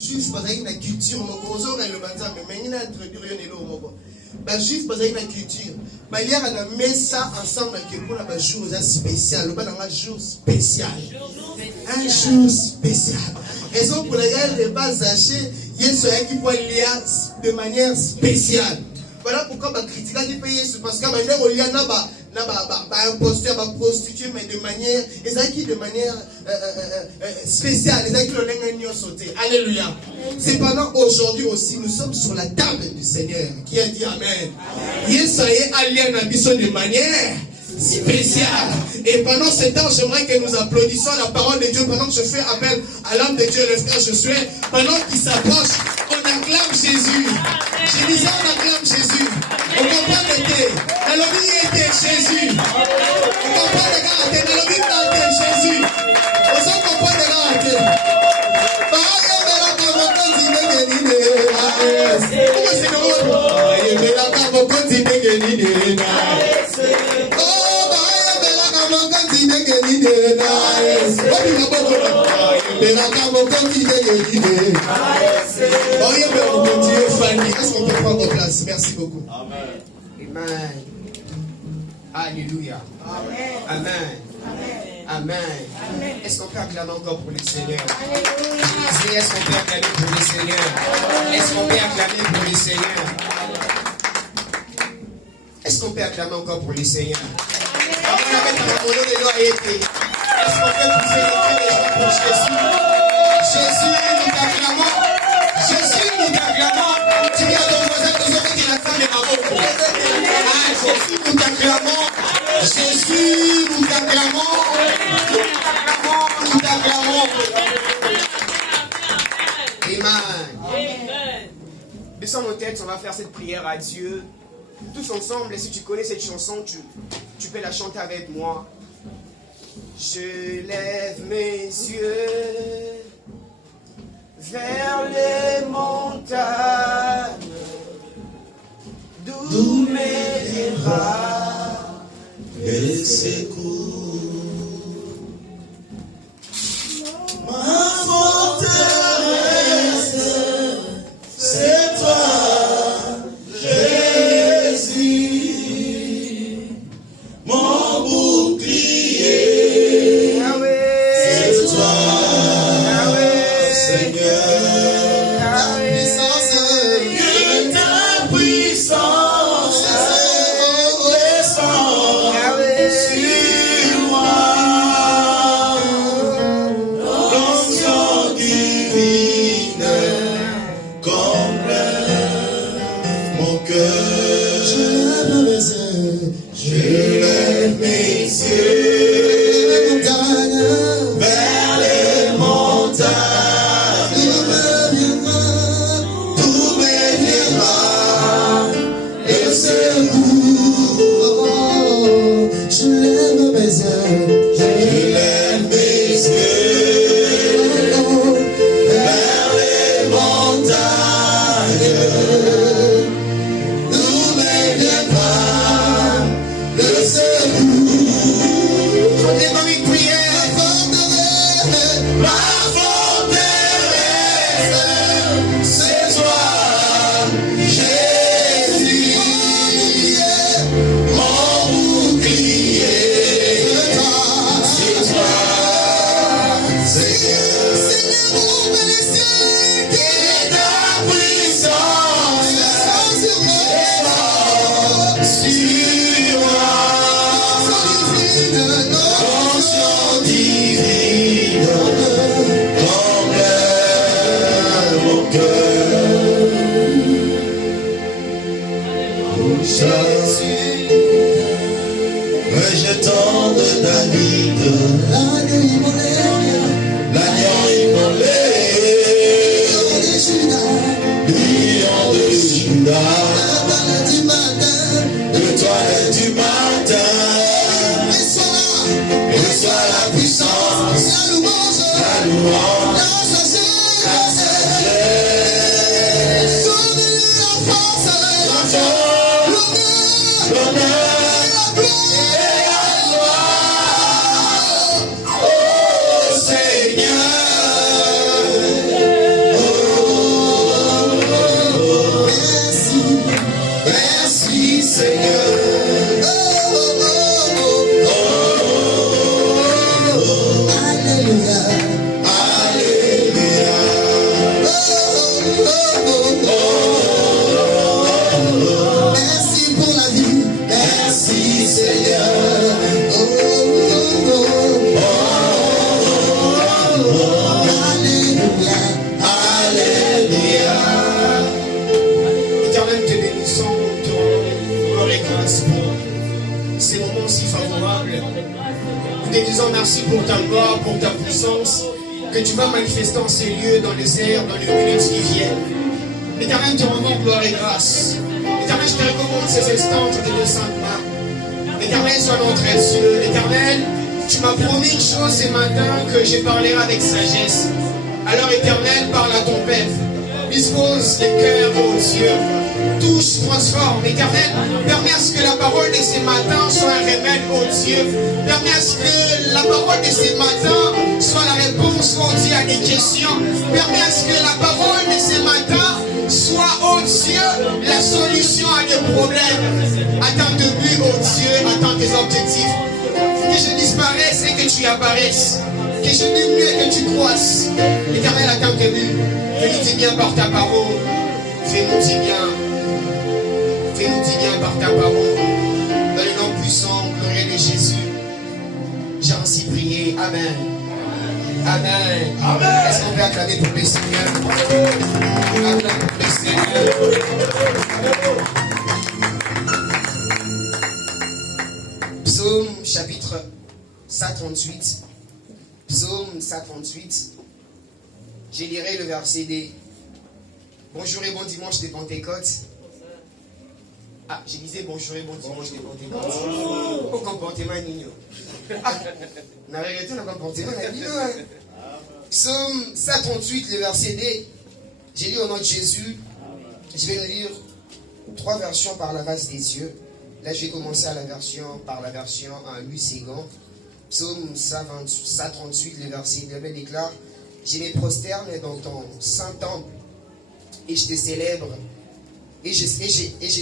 Juif bazali na culture moko ozonga le banzambe mais na introduire yo lelo moko ba juif bazali na culture ba liaka na mesa ensemble que pour la jour spécial ba na jour spécial un jour spécial raison pour laquelle les bases hachées Yesu qui pour lire de manière spéciale. Voilà pourquoi ba critiquer qui paye Yesu parce que ba ndeko lia na ba imposteur, ba prostituée mais de manière ezaki de manière spéciale, ezaki le lenga sauté. Alléluia. Cependant aujourd'hui aussi nous sommes sur la table du Seigneur. Qui a dit amen. Yesu est allié na biso de manière spéciale. Et pendant ce temps, j'aimerais que nous applaudissions la parole de Dieu pendant que je fais appel à l'âme de Dieu, le frère Josué. Pendant qu'il s'approche, on acclame Jésus. Je disais, on acclame Jésus. On comprend le thé. La lobby était Jésus. On comprend le gars. La lobby était Jésus. On s'en comprend le gars. Pourquoi c'est le Est-ce qu'on peut prendre place? Merci beaucoup. Amen. Amen. Alléluia. Amen. Amen. Amen. Est-ce qu'on peut acclamer encore pour le Seigneur? Est-ce qu'on peut acclamer pour le Seigneur? Est-ce qu'on peut acclamer pour le Seigneur? Est-ce qu'on peut acclamer encore pour le Seigneur? Est-ce qu'on peut pousser les pieds des gens pour Jésus? Jésus, nous t'acclamons. Jésus, nous t'acclamons. Tu dis à ton voisin que nous avons la femme est à beaucoup. Ah, Jésus, nous t'acclamons. Jésus, nous t'acclamons. Nous t'acclamons. Amen. Baissons nos têtes, on va faire cette prière à Dieu. Tous ensemble, et si tu connais cette chanson, tu peux la chanter avec moi. Je lève mes yeux vers les montagnes, d'où me viendra le secours. Ma forteresse, c'est toi. La louange, la sagesse, te disant merci pour ta gloire, pour ta puissance, que tu vas manifester en ces lieux, dans les airs, dans les minutes qui viennent. Éternel, te rendons gloire et grâce. Éternel, je te recommande ces instants entre tes deux saintes mains. Éternel, sois notre Dieu. Éternel, tu m'as promis une chose ce matin, que je parlerai avec sagesse. Alors, Éternel, parle à ton peuple. Dispose les cœurs, ô Dieu. Touche, transforme. Éternel, permets à ce que la parole de ce matin soit un remède, ô Dieu. Permets à ce que la parole de ce matin soit la réponse, ô Dieu, à des questions. Permets à ce que la parole de ce matin soit, ô Dieu, la solution à des problèmes. Attends tes buts, ô Dieu, attends tes objectifs. Que je disparaisse et que tu apparaisses. Que je diminue et que tu croisses. Éternel, attends tes buts. Fais-nous du bien par ta parole. Fais-nous du bien. Fais-nous du bien par ta parole. Dans le nom puissant, glorieux de Jésus. J'ai ainsi prié. Amen. Amen. Amen. Est-ce qu'on peut acclamer pour le Seigneur? Acclamer pour le Seigneur. Psaume chapitre 138. Psaume 138. Je lirai le verset D. Bonjour et bon dimanche de Pentecôte. Ah, je disais bonjour et bon dimanche de Pentecôte. Au comportement mignon. Ah, on a regretté le comportement mignon. Psaume 138, le verset D. J'ai lu au nom de Jésus. Je vais le lire 3 versions par la grâce des cieux. Là, je vais commencer par la version en 8 secondes. Psaume 138, le verset D. La Bible déclare: je me prosterne dans ton saint temple et je te célèbre. Et je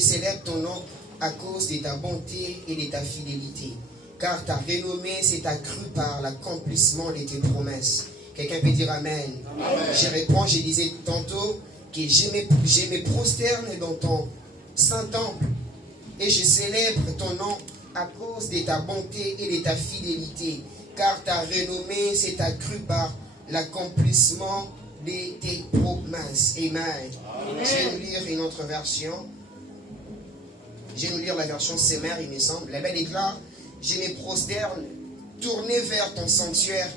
célèbre ton nom à cause de ta bonté et de ta fidélité. Car ta renommée s'est accrue par l'accomplissement de tes promesses. Quelqu'un peut dire Amen. Amen. Je réponds, je disais tantôt que je me prosterne dans ton saint temple et je célèbre ton nom à cause de ta bonté et de ta fidélité. Car ta renommée s'est accrue par l'accomplissement de tes promesses. Amen. Amen. Je vais nous lire une autre version. Je vais nous lire la version Semer, il me semble. La Bible déclare: je me prosterne, tourné vers ton sanctuaire.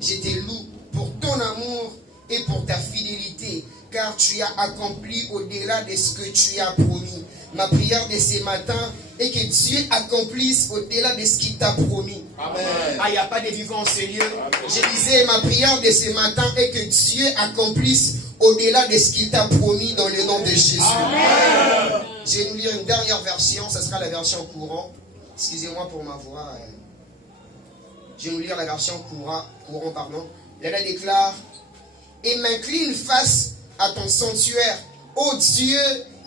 Je te loue pour ton amour et pour ta fidélité, car tu as accompli au-delà de ce que tu as promis. Ma prière de ce matin est que Dieu accomplisse au-delà de ce qu'il t'a promis. Amen. Ah, il n'y a pas de vivants en ce lieu. Je disais, ma prière de ce matin est que Dieu accomplisse au-delà de ce qu'il t'a promis dans le nom de Jésus. Amen. Je vais nous lire une dernière version, ça sera la version courant. Excusez-moi pour ma voix. Je vais nous lire la version courant. La Bible déclare: et m'incline face à ton sanctuaire, ô Dieu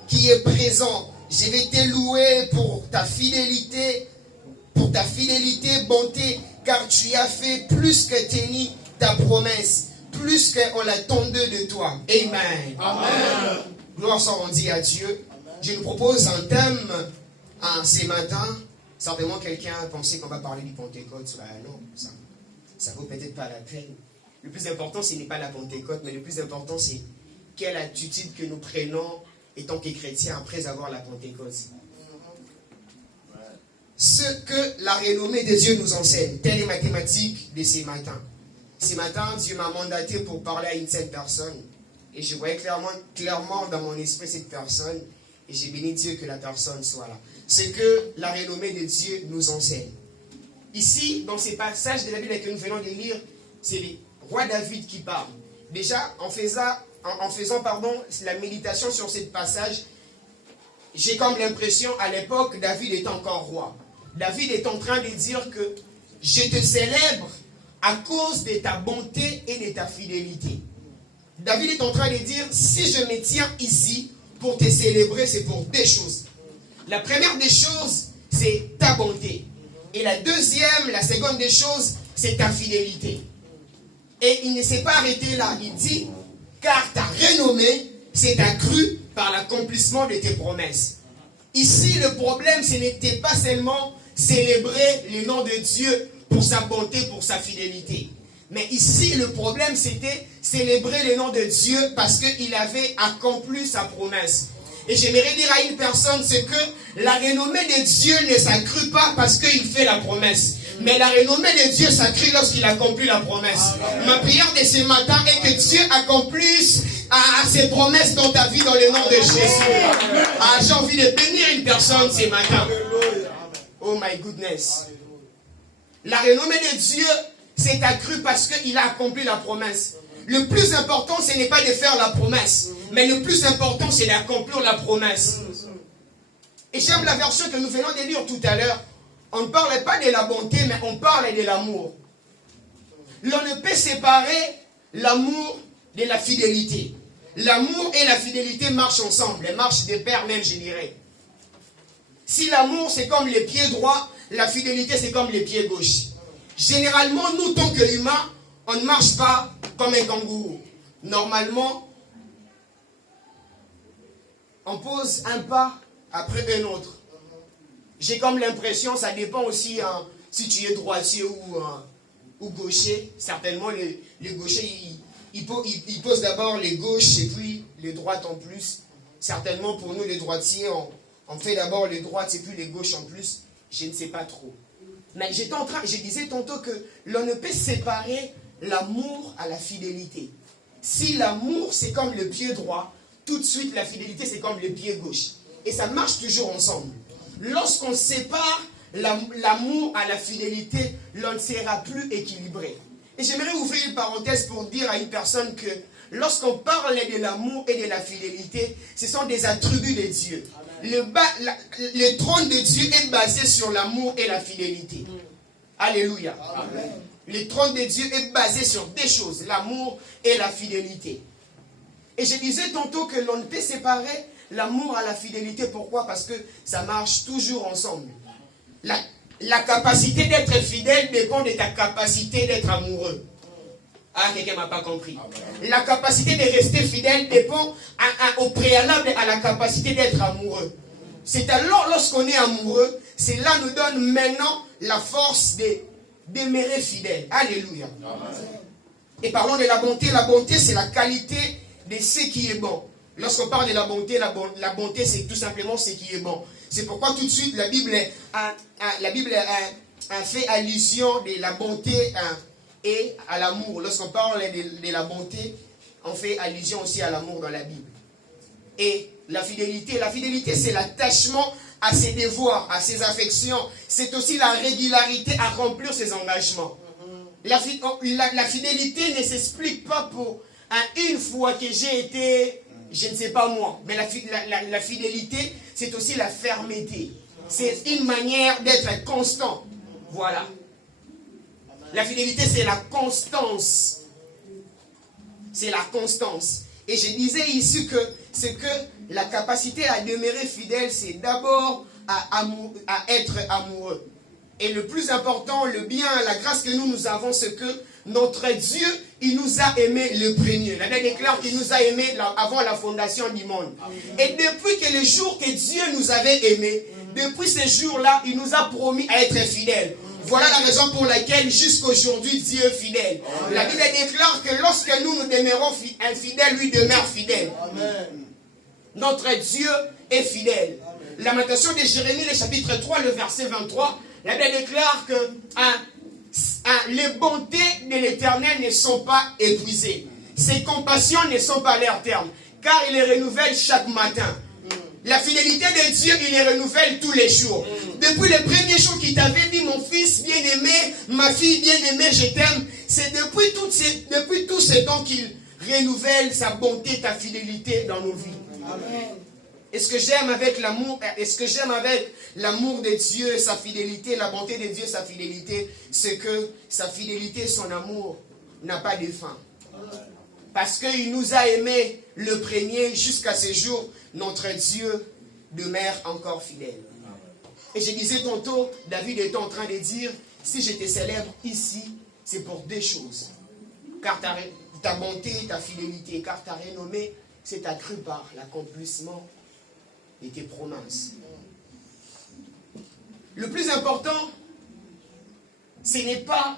qui est présent. Je vais te louer pour ta fidélité, bonté, car tu as fait plus que tenir ta promesse, plus qu'on l'attendait de toi. Amen. Amen. Gloire soit rendue à Dieu. Amen. Je nous propose un thème ce matin. Certainement quelqu'un a pensé qu'on va parler du Pentecôte. Non, ça vaut peut-être pas la peine. Le plus important, ce n'est pas la Pentecôte, mais le plus important, c'est quelle attitude que nous prenons en tant que chrétiens après avoir la Pentecôte. Ce que la renommée de Dieu nous enseigne, telle est ma thématique de ce matin. Ce matin, Dieu m'a mandaté pour parler à une seule personne. Et je voyais clairement dans mon esprit cette personne. Et j'ai béni Dieu que la personne soit là. Ce que la renommée de Dieu nous enseigne. Ici, dans ces passages de la Bible que nous venons de lire, c'est le roi David qui parle. Déjà, en faisant la méditation sur ce passage, j'ai comme l'impression, à l'époque, David est encore roi. David est en train de dire que je te célèbre à cause de ta bonté et de ta fidélité. David est en train de dire, si je me tiens ici pour te célébrer, c'est pour 2 choses. La première des choses, c'est ta bonté. Et la seconde des choses, c'est ta fidélité. Et il ne s'est pas arrêté là. Il dit, car ta renommée s'est accrue par l'accomplissement de tes promesses. Ici, le problème, ce n'était pas seulement célébrer le nom de Dieu pour sa bonté, pour sa fidélité. Mais ici, le problème, c'était célébrer le nom de Dieu parce qu'il avait accompli sa promesse. Et j'aimerais dire à une personne, c'est que la renommée de Dieu ne s'accrut pas parce qu'il fait la promesse. Mais la renommée de Dieu s'accrut lorsqu'il accomplit la promesse. Ma prière de ce matin est que Dieu accomplisse ses promesses dans ta vie dans le nom de Jésus. J'ai envie de bénir une personne ce matin. Oh my goodness. La renommée de Dieu s'est accrue parce qu'il a accompli la promesse. Le plus important, ce n'est pas de faire la promesse. Mais le plus important, c'est d'accomplir la promesse. Et j'aime la version que nous venons de lire tout à l'heure. On ne parle pas de la bonté, mais on parle de l'amour. L'on ne peut séparer l'amour de la fidélité. L'amour et la fidélité marchent ensemble. Elles marchent de pair même, je dirais. Si l'amour, c'est comme les pieds droits, la fidélité, c'est comme les pieds gauches. Généralement, nous, tant qu'humains, on ne marche pas comme un kangourou. Normalement, on pose un pas après un autre. J'ai comme l'impression, ça dépend aussi si tu es droitier ou gaucher. Certainement, les gauchers, ils posent d'abord les gauches et puis les droites en plus. Certainement, pour nous, les droitiers, on fait d'abord les droites et puis les gauches en plus. Je ne sais pas trop. Mais je disais tantôt que l'on ne peut séparer l'amour à la fidélité. Si l'amour, c'est comme le pied droit, tout de suite, la fidélité, c'est comme le pied gauche. Et ça marche toujours ensemble. Lorsqu'on sépare l'amour à la fidélité, l'on ne sera plus équilibré. Et j'aimerais ouvrir une parenthèse pour dire à une personne que lorsqu'on parle de l'amour et de la fidélité, ce sont des attributs de Dieu. Le trône de Dieu est basé sur l'amour et la fidélité. Alléluia. Amen. Le trône de Dieu est basé sur deux choses, l'amour et la fidélité. Et je disais tantôt que l'on ne peut séparer l'amour à la fidélité. Pourquoi? Parce que ça marche toujours ensemble. La capacité d'être fidèle dépend de ta capacité d'être amoureux. Ah, quelqu'un ne m'a pas compris. La capacité de rester fidèle dépend au préalable à la capacité d'être amoureux. C'est alors lorsqu'on est amoureux, cela nous donne maintenant la force d'aimer fidèle. Alléluia. Amen. Et parlons de la bonté c'est la qualité de ce qui est bon. Lorsqu'on parle de la bonté c'est tout simplement ce qui est bon. C'est pourquoi tout de suite la Bible a fait allusion de la bonté et à l'amour. Lorsqu'on parle de la bonté, on fait allusion aussi à l'amour dans la Bible. Et la fidélité c'est l'attachement à ses devoirs, à ses affections. C'est aussi la régularité à remplir ses engagements. La fidélité ne s'explique pas pour une fois que j'ai été, je ne sais pas moi, mais la fidélité, c'est aussi la fermeté. C'est une manière d'être constant. Voilà. La fidélité, c'est la constance. C'est la constance. Et je disais ici que c'est que la capacité à demeurer fidèle, c'est d'abord à être amoureux. Et le plus important, le bien, la grâce que nous avons, c'est que notre Dieu, il nous a aimés le premier. La Bible déclare qu'il nous a aimés avant la fondation du monde. Et depuis que le jour que Dieu nous avait aimés, depuis ce jour-là, il nous a promis à être fidèles. Voilà la raison pour laquelle jusqu'aujourd'hui Dieu est fidèle. La Bible déclare que lorsque nous demeurons infidèles, lui demeure fidèle. Amen. Notre Dieu est fidèle. Amen. Lamentation de Jérémie, le chapitre 3, le verset 23, la Bible déclare que les bontés de l'Éternel ne sont pas épuisées. Ses compassions ne sont pas à leur terme, car il les renouvelle chaque matin. La fidélité de Dieu, il les renouvelle tous les jours. Depuis le premier jour qu'il t'avait dit, mon fils bien-aimé, ma fille bien-aimée, je t'aime. C'est depuis tout ce temps qu'il renouvelle sa bonté, ta fidélité dans nos vies. Amen. Est-ce que j'aime avec l'amour de Dieu, sa fidélité, la bonté de Dieu, sa fidélité, c'est que sa fidélité, son amour n'a pas de fin. Parce qu'il nous a aimés le premier jusqu'à ce jour, notre Dieu demeure encore fidèle. Et je disais tantôt, David était en train de dire, si je te célèbre ici, c'est pour deux choses. Car ta bonté, ta fidélité, car ta renommée, c'est accru par l'accomplissement de tes promesses. Le plus important, ce n'est pas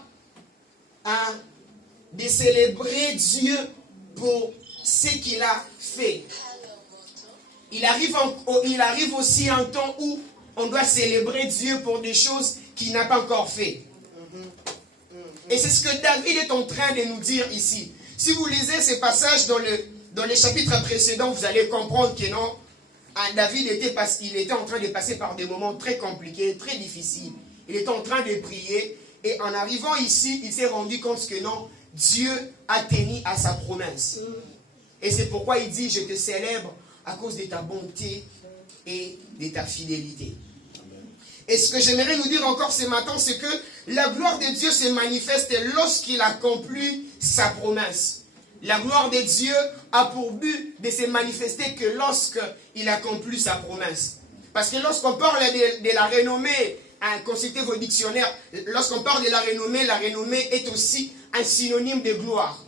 de célébrer Dieu pour ce qu'il a fait. il arrive aussi un temps où on doit célébrer Dieu pour des choses qu'il n'a pas encore fait. Et c'est ce que David est en train de nous dire ici. Si vous lisez ces passages dans les chapitres précédents, vous allez comprendre que non, David il était en train de passer par des moments très compliqués, très difficiles. Il était en train de prier et en arrivant ici, il s'est rendu compte que non, Dieu a tenu à sa promesse. Et c'est pourquoi il dit, je te célèbre à cause de ta bonté et de ta fidélité. Et ce que j'aimerais nous dire encore ce matin, c'est que la gloire de Dieu se manifeste lorsqu'il accomplit sa promesse. La gloire de Dieu a pour but de se manifester que lorsqu'il accomplit sa promesse. Parce que lorsqu'on parle de la renommée, consultez vos dictionnaires, lorsqu'on parle de la renommée est aussi un synonyme de gloire.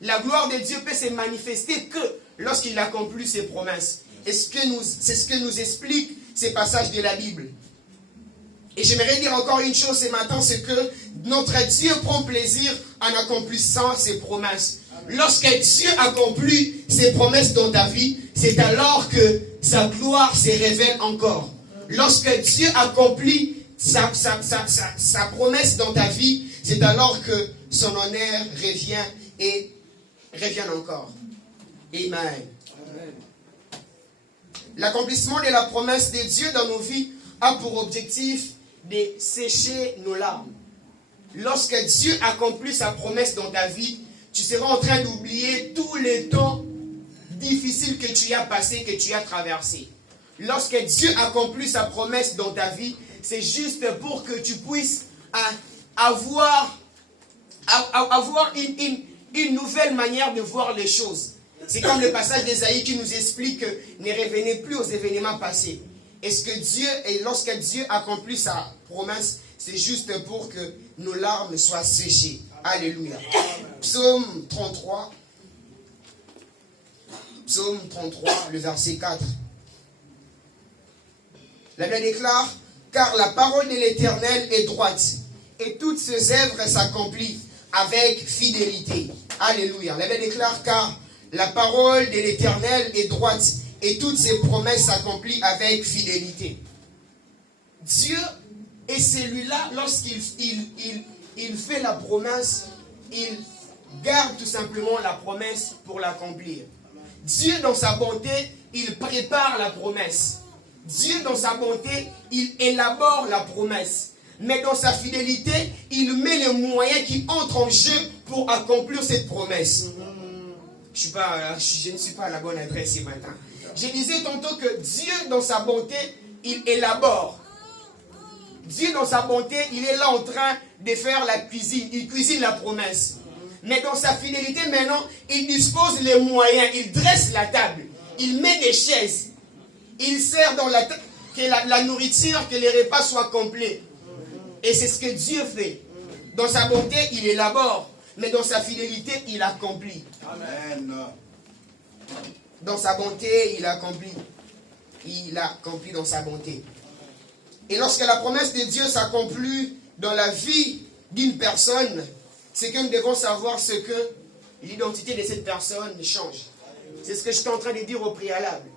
La gloire de Dieu peut se manifester que lorsqu'il accomplit ses promesses. Et c'est ce que nous explique ces passages de la Bible. Et j'aimerais dire encore une chose ce matin, c'est que notre Dieu prend plaisir en accomplissant ses promesses. Lorsque Dieu accomplit ses promesses dans ta vie, c'est alors que sa gloire se révèle encore. Lorsque Dieu accomplit sa promesse dans ta vie, c'est alors que son honneur revient et revient encore. Amen. L'accomplissement de la promesse de Dieu dans nos vies a pour objectif de sécher nos larmes. Lorsque Dieu accomplit sa promesse dans ta vie, tu seras en train d'oublier tous les temps difficiles que tu as passés, que tu as traversés. Lorsque Dieu accomplit sa promesse dans ta vie, c'est juste pour que tu puisses avoir une nouvelle manière de voir les choses. C'est comme le passage d'Ésaïe qui nous explique que ne revenez plus aux événements passés. Et lorsque Dieu accomplit sa promesse, c'est juste pour que nos larmes soient séchées. Alléluia. Psaume 33. Psaume 33, le verset 4. La Bible déclare, car la parole de l'Éternel est droite, et toutes ses œuvres s'accomplissent avec fidélité. Alléluia. La Bible déclare, car la parole de l'Éternel est droite, et toutes ses promesses s'accomplissent avec fidélité. Dieu est celui-là, lorsqu'il fait la promesse, il garde tout simplement la promesse pour l'accomplir. Dieu, dans sa bonté, il prépare la promesse. Dieu, dans sa bonté, il élabore la promesse. Mais dans sa fidélité, il met les moyens qui entrent en jeu pour accomplir cette promesse. Je ne suis pas à la bonne adresse ce matin. Je disais tantôt que Dieu, dans sa bonté, il élabore. Dieu, dans sa bonté, il est là en train de faire la cuisine. Il cuisine la promesse. Mais dans sa fidélité, maintenant, il dispose les moyens. Il dresse la table. Il met des chaises. Il sert dans la nourriture, que les repas soient complets. Et c'est ce que Dieu fait. Dans sa bonté, il élabore. Mais dans sa fidélité, il accomplit. Amen. Dans sa bonté, il accomplit. Il accomplit dans sa bonté. Et lorsque la promesse de Dieu s'accomplit dans la vie d'une personne, c'est que nous devons savoir ce que l'identité de cette personne change. C'est ce que j'étais en train de dire au préalable.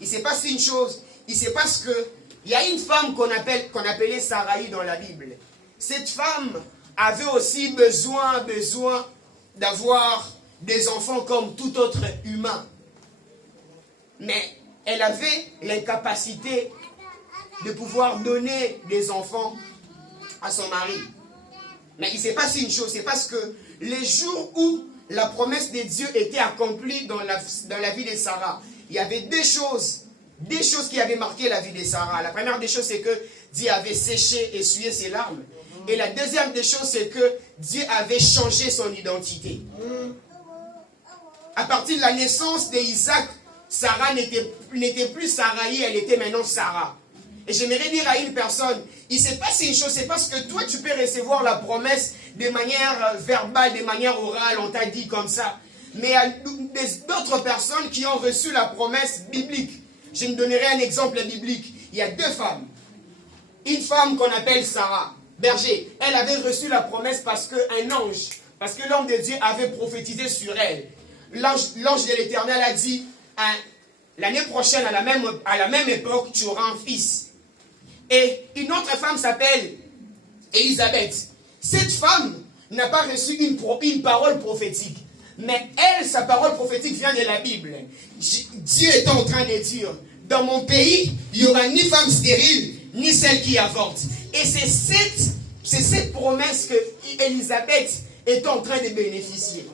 Il s'est passé une chose. Il s'est passé qu'il y a une femme qu'on appelait Saraï dans la Bible. Cette femme avait aussi besoin d'avoir des enfants comme tout autre humain. Mais elle avait l'incapacité de pouvoir donner des enfants à son mari. Mais il s'est passé une chose, c'est parce que les jours où la promesse de Dieu était accomplie dans la vie de Sarah, il y avait deux choses qui avaient marqué la vie de Sarah. La première des choses, c'est que Dieu avait séché, essuyé ses larmes. Et la deuxième des choses, c'est que Dieu avait changé son identité. À partir de la naissance d'Isaac, Sarah n'était plus Saraï, elle était maintenant Sarah. Et j'aimerais dire à une personne, il ne s'est passé une chose, c'est parce que toi tu peux recevoir la promesse de manière verbale, de manière orale, on t'a dit comme ça. Mais il y a d'autres personnes qui ont reçu la promesse biblique. Je me donnerai un exemple biblique. Il y a deux femmes. Une femme qu'on appelle Sarah, berger, elle avait reçu la promesse parce que l'homme de Dieu avait prophétisé sur elle. L'ange de l'Éternel a dit, l'année prochaine, à la même époque, tu auras un fils. Et une autre femme s'appelle Élisabeth. Cette femme n'a pas reçu une parole prophétique. Mais elle, sa parole prophétique vient de la Bible. Dieu est en train de dire, dans mon pays, il n'y aura ni femme stérile, ni celle qui avorte. Et c'est cette promesse que Élisabeth est en train de bénéficier.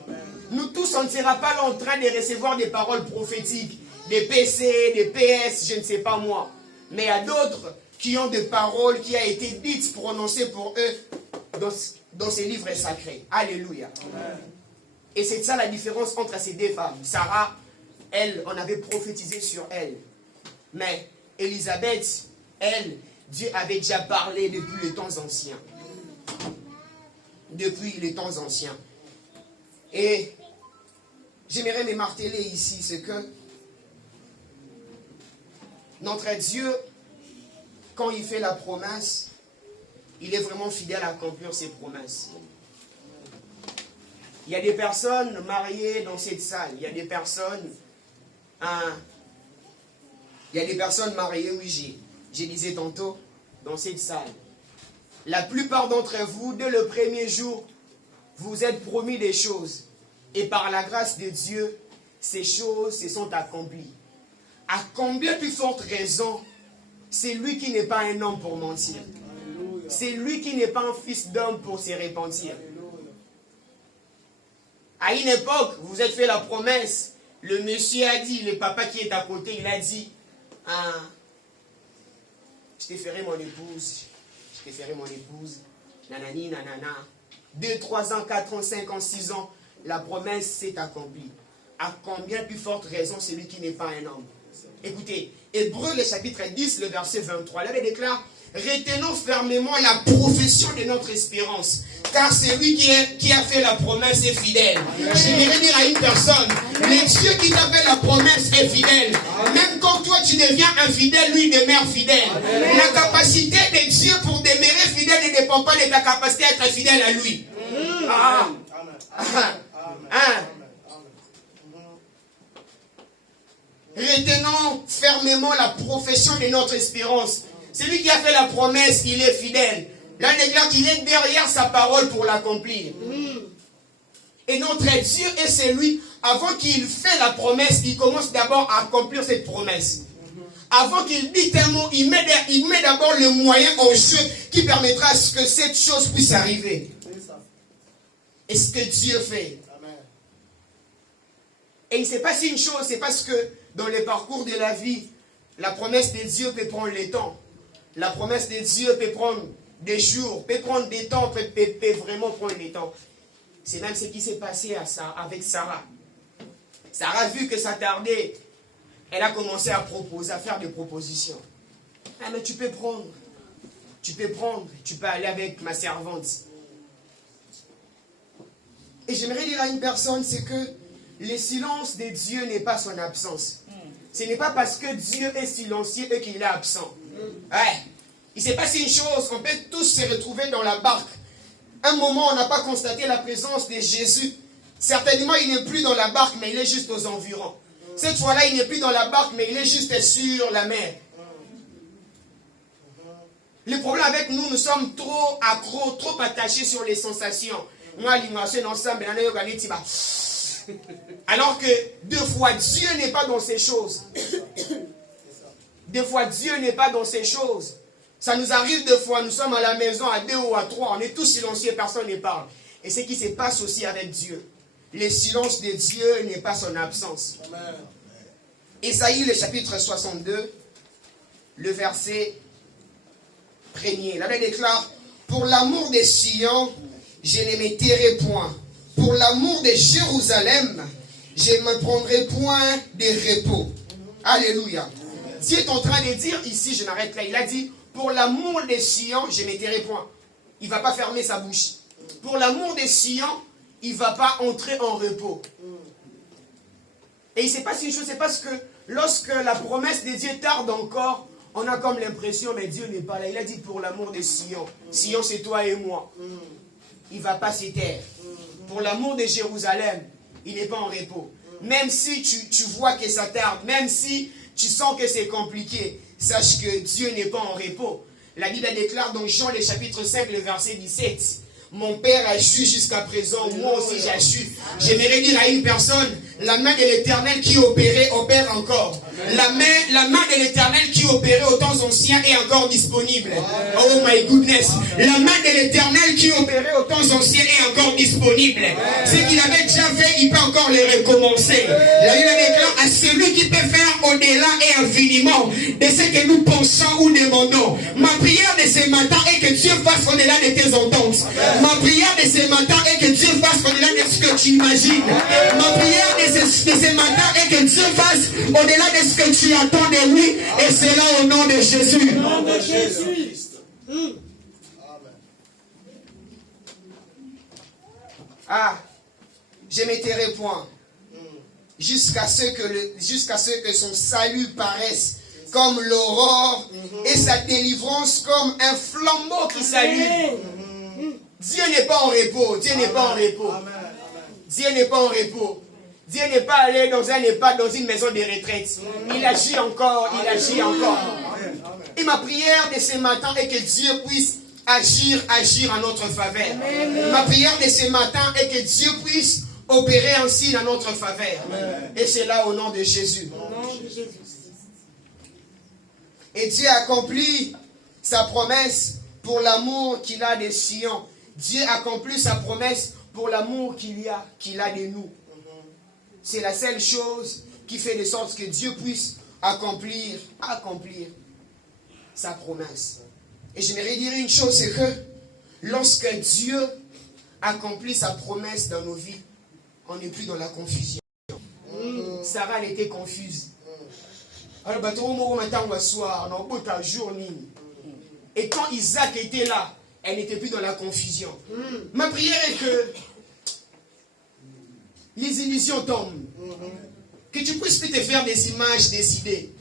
Nous tous, on ne sera pas là en train de recevoir des paroles prophétiques, des PC, des PS, je ne sais pas moi. Mais il y a d'autres qui ont des paroles qui ont été dites, prononcées pour eux dans ces livres sacrés. Alléluia. Amen. Et c'est ça la différence entre ces deux femmes. Sarah, elle, on avait prophétisé sur elle. Mais Élisabeth, elle, Dieu avait déjà parlé depuis les temps anciens. Depuis les temps anciens. Et j'aimerais me marteler ici ce que notre Dieu, quand il fait la promesse, il est vraiment fidèle à accomplir ses promesses. Il y a des personnes mariées dans cette salle. Il y a des personnes mariées, oui, j'ai disais tantôt, dans cette salle. La plupart d'entre vous, dès le premier jour, vous êtes promis des choses. Et par la grâce de Dieu, ces choses se sont accomplies. À combien plus forte raison, c'est lui qui n'est pas un homme pour mentir. C'est lui qui n'est pas un fils d'homme pour se repentir. À une époque, vous vous êtes fait la promesse. Le monsieur a dit, le papa qui est à côté, il a dit, je te ferai mon épouse. Je te ferai mon épouse. Nanani, nanana. 2, 3 ans, 4 ans, 5 ans, 6 ans, la promesse s'est accomplie. À combien plus forte raison celui qui n'est pas un homme? Écoutez, Hébreux, le chapitre 10, le verset 23, là, il déclare, retenons fermement la profession de notre espérance, car celui qui a fait la promesse est fidèle. J'aimerais dire à une personne, le Dieu qui t'a fait la promesse est fidèle. Même quand toi tu deviens infidèle, lui demeure fidèle. La capacité de Dieu pour demeurer fidèle ne dépend pas de ta capacité à être fidèle à lui. Retenons fermement la profession de notre espérance. Celui qui a fait la promesse, il est fidèle. Là, il déclare qu'il est derrière sa parole pour l'accomplir. Et notre Dieu est celui, avant qu'il fait la promesse, il commence d'abord à accomplir cette promesse. Avant qu'il dise un mot, il met d'abord le moyen au jeu qui permettra à ce que cette chose puisse arriver. Et ce que Dieu fait. Et il s'est passé une chose, c'est parce que dans le parcours de la vie, la promesse de Dieu peut prendre le temps. La promesse de Dieu peut prendre des jours, peut prendre des temps, peut vraiment prendre des temps. C'est même ce qui s'est passé avec Sarah. Sarah a vu que ça tardait. Elle a commencé à proposer, à faire des propositions. Ah, mais tu peux prendre, tu peux aller avec ma servante. Et j'aimerais dire à une personne, c'est que le silence de Dieu n'est pas son absence. Ce n'est pas parce que Dieu est silencieux et qu'il est absent. Ouais. Il s'est passé une chose, on peut tous se retrouver dans la barque. Un moment, on n'a pas constaté la présence de Jésus. Certainement, il n'est plus dans la barque, mais il est juste aux environs. Cette fois-là, il n'est plus dans la barque, mais il est juste sur la mer. Le problème avec nous, nous sommes trop accros, trop attachés sur les sensations. Alors que deux fois, Dieu n'est pas dans ces choses. Des fois, Dieu n'est pas dans ces choses. Ça nous arrive des fois, nous sommes à la maison à 2 ou à 3, on est tous silencieux, personne ne parle. Et ce qui se passe aussi avec Dieu. Le silence de Dieu n'est pas son absence. Amen. Ésaïe, le chapitre 62, le verset 1er. Là, il déclare, pour l'amour des Sion, je ne me tairai point. Pour l'amour de Jérusalem, je ne me prendrai point de repos. Alléluia. Dieu est en train de dire ici, je m'arrête là, il a dit, pour l'amour des Sion, je ne me tairai point. Il ne va pas fermer sa bouche. Pour l'amour des Sion, il ne va pas entrer en repos. Et il ne s'est passé une chose, c'est parce que lorsque la promesse de Dieu tarde encore, on a comme l'impression, mais Dieu n'est pas là. Il a dit pour l'amour de Sion. Sion, c'est toi et moi. Il ne va pas se taire. Pour l'amour de Jérusalem, il n'est pas en repos. Même si tu vois que ça tarde, même si tu sens que c'est compliqué, sache que Dieu n'est pas en repos. La Bible déclare dans Jean le chapitre 5, le verset 17. Mon Père a su jusqu'à présent, moi aussi j'ai su. J'aimerais dire à une personne, la main de l'Éternel qui opérait, opère encore. La main de l'Éternel qui opérait aux temps anciens est encore disponible. Oh my goodness. La main de l'Éternel qui opérait aux temps anciens est encore disponible. Ce qu'il avait déjà fait, il peut encore le recommencer. La Bible déclare à celui qui peut faire au-delà et infiniment de ce que nous pensons ou demandons. Ma prière de ce matin est que Dieu fasse au-delà de tes ententes. Ma prière de ce matin est que Dieu fasse au-delà de ce que tu imagines. Ma prière de ce matin est que Dieu fasse au-delà de ce que tu attends de lui. Et c'est là au nom de Jésus. Au nom de Jésus. Ah, je m'étairai point. Jusqu'à ce que son salut paraisse comme l'aurore et sa délivrance comme un flambeau qui s'allume. Dieu n'est pas en repos. Dieu n'est pas en repos. Dieu n'est pas en repos. Dieu n'est pas allé dans un EHPAD, dans une maison de retraite. Il agit encore, il agit encore. Et ma prière de ce matin est que Dieu puisse agir en notre faveur. Ma prière de ce matin est que Dieu puisse opérer ainsi dans notre faveur. Et c'est là au nom de Jésus. Et Dieu accomplit sa promesse pour l'amour qu'il a de Sion. Dieu accomplit sa promesse pour l'amour qu'il a de nous. C'est la seule chose qui fait de sorte que Dieu puisse accomplir sa promesse. Et j'aimerais dire une chose, c'est que lorsque Dieu accomplit sa promesse dans nos vies, on n'est plus dans la confusion. Sarah, elle était confuse. Et quand Isaac était là, elle n'était plus dans la confusion. Ma prière est que les illusions tombent. Que tu puisses plus te faire des images décidées.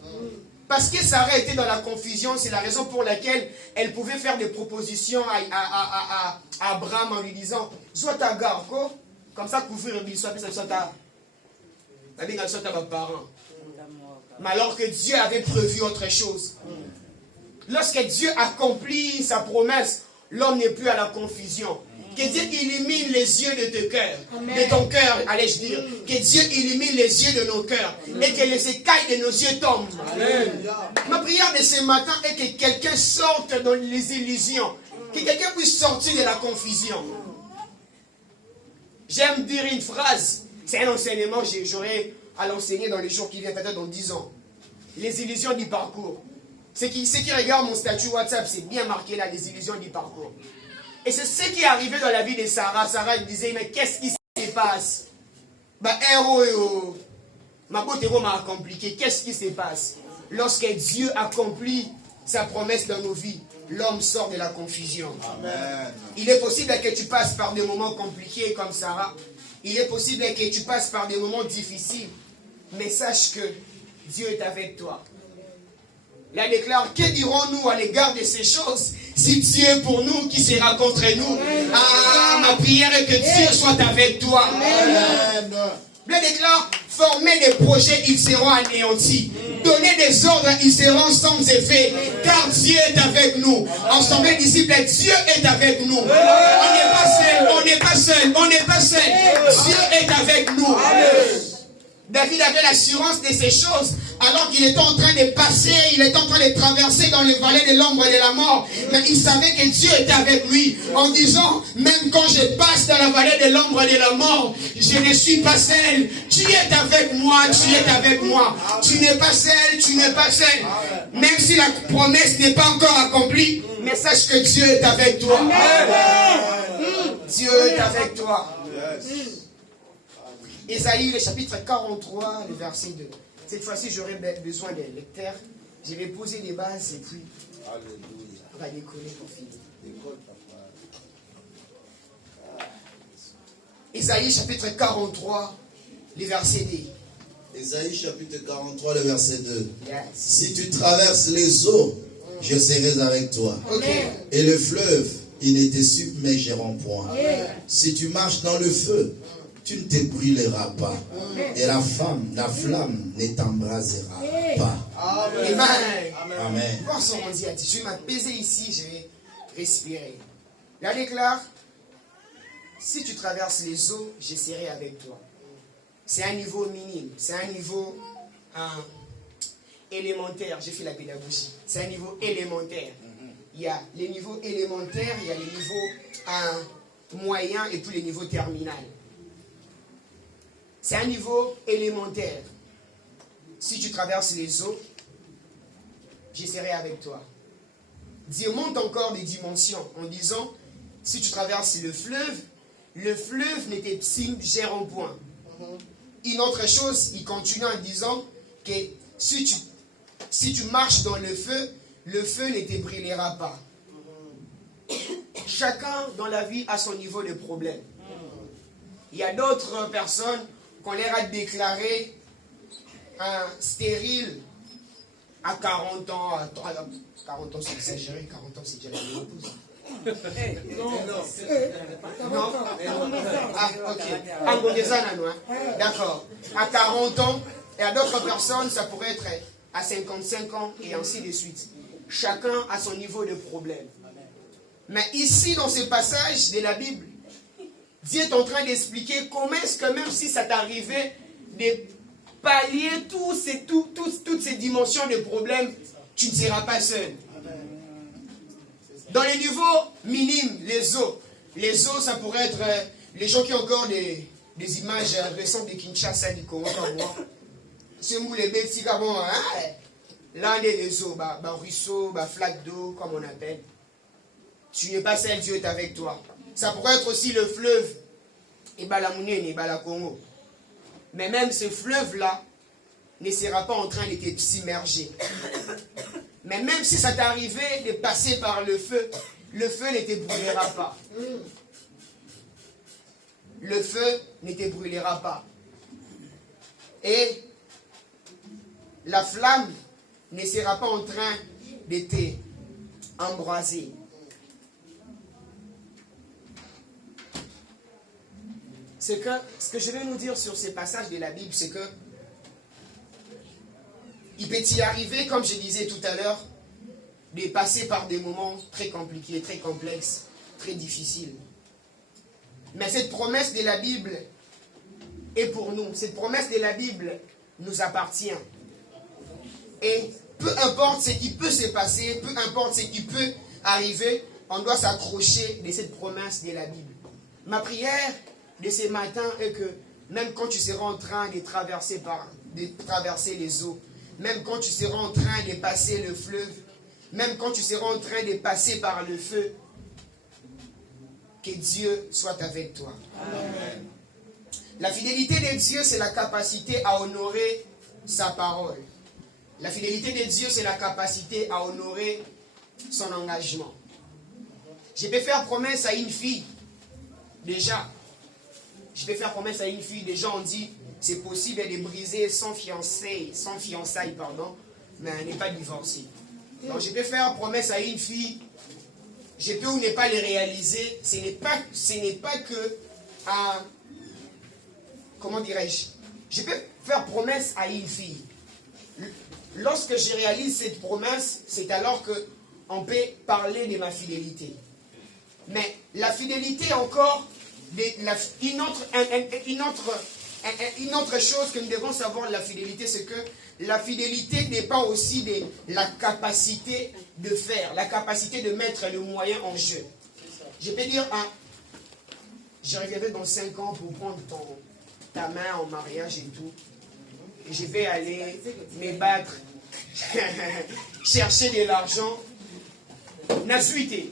Parce que Sarah était dans la confusion, c'est la raison pour laquelle elle pouvait faire des propositions à Abraham en lui disant soit ta garde, comme ça couvrir le soit ta parent. Mais alors que Dieu avait prévu autre chose. Lorsque Dieu accomplit sa promesse, l'homme n'est plus à la confusion. Que Dieu illumine les yeux de ton cœur, allais-je dire. Que Dieu illumine les yeux de nos cœurs. Et que les écailles de nos yeux tombent. Amen. Ma prière de ce matin est que quelqu'un sorte dans les illusions. Que quelqu'un puisse sortir de la confusion. J'aime dire une phrase. C'est un enseignement, j'aurai à l'enseigner dans les jours qui viennent, peut-être dans 10 ans. Les illusions du parcours. Ceux qui regardent mon statut WhatsApp, c'est bien marqué là, les illusions du parcours. Et c'est ce qui est arrivé dans la vie de Sarah. Sarah disait, mais qu'est-ce qui se passe? Ma beauté m'a compliqué. Qu'est-ce qui se passe? Lorsque Dieu accomplit sa promesse dans nos vies, l'homme sort de la confusion. Amen. Il est possible que tu passes par des moments compliqués comme Sarah. Il est possible que tu passes par des moments difficiles. Mais sache que Dieu est avec toi. Il a déclaré, que dirons-nous à l'égard de ces choses? Si Dieu est pour nous, qui sera contre nous? Ah, ma prière est que Dieu soit avec toi. Amen. Il a déclaré, former des projets, ils seront anéantis. Donner des ordres, ils seront sans effet. Car Dieu est avec nous. Ensemble, disciples, Dieu est avec nous. On n'est pas seul, on n'est pas seul, on n'est pas seul. Dieu est avec nous. David avait l'assurance de ces choses alors qu'il était en train de passer, il était en train de traverser dans les vallées de l'ombre de la mort. Mais il savait que Dieu était avec lui en disant, même quand je passe dans la vallée de l'ombre de la mort, je ne suis pas seul. Tu es avec moi, tu es avec moi. Tu n'es pas seul, tu n'es pas seul. Même si la promesse n'est pas encore accomplie, mais sache que Dieu est avec toi. Dieu est avec toi. Ésaïe, le chapitre 43, le verset 2. Cette fois-ci, j'aurai besoin d'un lecteur. Je vais poser les bases et puis on va décoller pour finir. Ésaïe, chapitre 43, le verset 2. Ésaïe, chapitre 43, le verset 2. Yes. Si tu traverses les eaux, je serai avec toi. Okay. Et le fleuve, il ne te submergeront point. Si tu marches dans le feu, tu ne te brûleras pas. Et la flamme ne t'embrasera pas. Amen. Amen. Pensons, on dit, je vais m'apaiser ici, je vais respirer. La déclare, si tu traverses les eaux, je serai avec toi. C'est un niveau minime, c'est un niveau élémentaire. J'ai fait la pédagogie. C'est un niveau élémentaire. Il y a les niveaux élémentaires, il y a les niveaux moyens et tous les niveaux terminaux. C'est un niveau élémentaire. Si tu traverses les eaux, je serai avec toi. Dieu monte encore des dimensions en disant, si tu traverses le fleuve n'était signe gère en point. Une autre chose, il continue en disant que si tu marches dans le feu ne te brûlera pas. Chacun dans la vie a son niveau de problème. Il y a d'autres personnes qu'on leur a déclaré stériles à 40 ans. 40 ans c'est exagéré, 40 ans c'est déjà la ménopause. Non. Ah, ok. D'accord. À 40 ans, et à d'autres personnes, ça pourrait être à 55 ans, et ainsi de suite. Chacun a son niveau de problème. Mais ici, dans ce passage de la Bible, Dieu est en train d'expliquer comment est-ce que même si ça t'arrivait de pallier toutes ces dimensions de problèmes, tu ne seras pas seul. Dans les niveaux minimes, les eaux, ça pourrait être les gens qui ont encore des images récentes de Kinshasa, du Congo, comme moi. C'est où les bêtes, bon, là, les eaux, ruisseau, flaque d'eau, comme on appelle. Tu n'es pas seul, Dieu est avec toi. Ça pourrait être aussi le fleuve, et la Mounene, et la Congo. Mais même ce fleuve-là ne sera pas en train de te submerger. Mais même si ça t'arrivait de passer par le feu ne te brûlera pas. Le feu ne te brûlera pas. Et la flamme ne sera pas en train de t'embraser. Ce que je vais nous dire sur ces passages de la Bible, c'est que il peut y arriver, comme je disais tout à l'heure, de passer par des moments très compliqués, très complexes, très difficiles. Mais cette promesse de la Bible est pour nous. Cette promesse de la Bible nous appartient. Et peu importe ce qui peut se passer, peu importe ce qui peut arriver, on doit s'accrocher de cette promesse de la Bible. Ma prière de ce matin est que même quand tu seras en train de traverser les eaux, même quand tu seras en train de passer le fleuve, même quand tu seras en train de passer par le feu, que Dieu soit avec toi. Amen. La fidélité de Dieu, c'est la capacité à honorer sa parole. La fidélité de Dieu, c'est la capacité à honorer son engagement. Je peux faire promesse à une fille, déjà. Je peux faire promesse à une fille, déjà on dit, c'est possible de briser sans fiançailles, mais elle n'est pas divorcée. Donc je peux faire promesse à une fille, je peux ou ne pas les réaliser, ce n'est pas que, comment dirais-je, je peux faire promesse à une fille. Lorsque je réalise cette promesse, c'est alors qu'on peut parler de ma fidélité. Mais la fidélité encore, une autre chose que nous devons savoir de la fidélité, c'est que la fidélité dépend aussi de la capacité de faire, la capacité de mettre le moyen en jeu. Je peux dire, je reviendrai dans 5 ans pour prendre ta main en mariage et tout. Et je vais aller me battre, chercher de l'argent. Nazuité.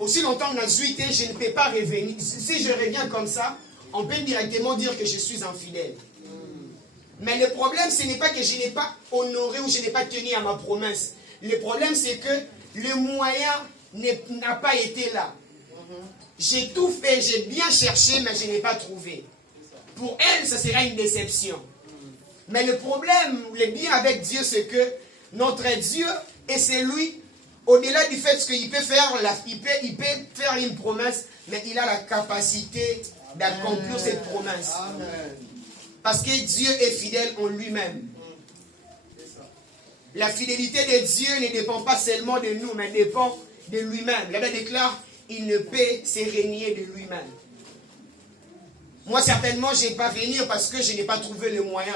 Aussi longtemps que Nazuité, je ne peux pas revenir. Si je reviens comme ça, on peut directement dire que je suis infidèle. Mais le problème, ce n'est pas que je n'ai pas honoré ou je n'ai pas tenu à ma promesse. Le problème, c'est que le moyen n'a pas été là. J'ai tout fait, j'ai bien cherché, mais je n'ai pas trouvé. Pour elle, ça sera une déception. Mais le problème, le bien avec Dieu, c'est que notre Dieu est celui, au-delà du fait qu'il peut faire, il peut faire une promesse, mais il a la capacité d'accomplir cette promesse. Amen. Parce que Dieu est fidèle en lui-même. La fidélité de Dieu ne dépend pas seulement de nous, mais dépend de lui-même. La Bible déclare, il ne peut se régner de lui-même. Moi, certainement, je n'ai pas venir parce que je n'ai pas trouvé le moyen.